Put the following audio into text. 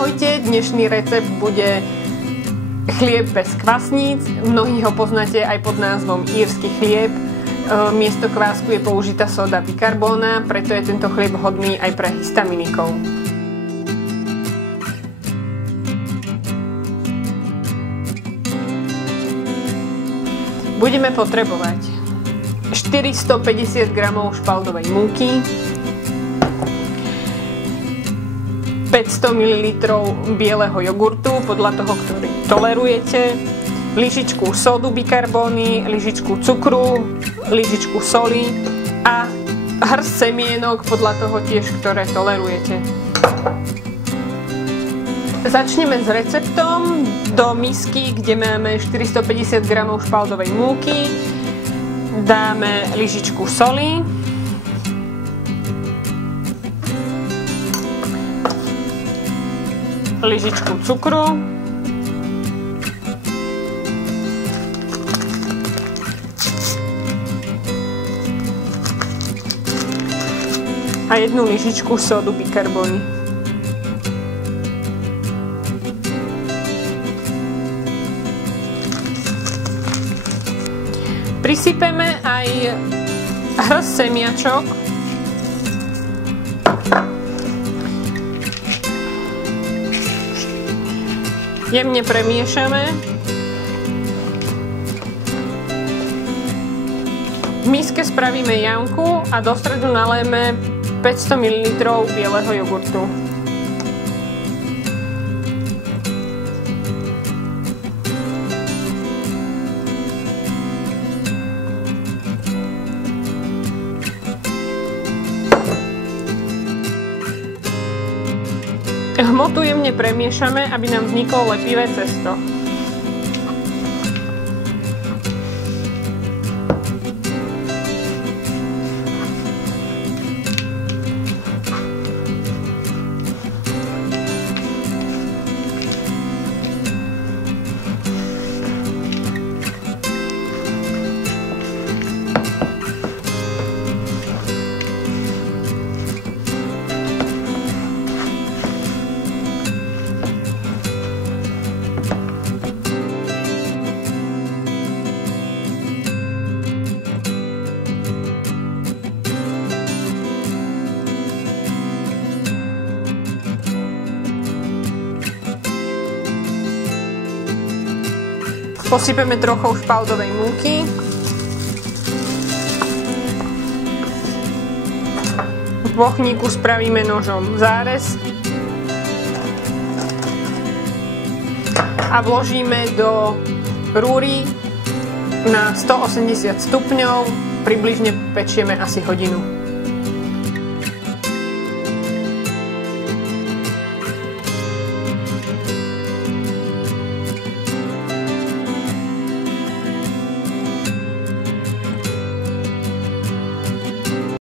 Ahojte, dnešný recept bude chlieb bez kvasníc. Mnohí ho poznáte aj pod názvom írsky chlieb. Miesto kvásku je použitá sóda bikarbóna, preto je tento chlieb vhodný aj pre histaminikov. Budeme potrebovať 450 g špaldovej múky, 500 ml bieleho jogurtu, podľa toho, ktorý tolerujete, lyžičku sódu bikarbóny, lyžičku cukru, lyžičku soli a hrst semienok, podľa toho tiež, ktoré tolerujete. Začneme s receptom. Do misky, kde máme 450 g špaldovej múky, dáme lyžičku soli, lyžičku cukru, a 1 lyžičku sódu bikarbóny. Prisypeme aj hrst semiačok. Jemne premiešame. V miske spravíme jamku a do stredu nalejeme 500 ml bieleho jogurtu. Hmotu jemne premiešame, aby nám vzniklo lepivé cesto. Posypeme trochou špaldovej múky. V bochníku spravíme nožom zárez a vložíme do rúry na 180 stupňov. Približne pečieme asi hodinu.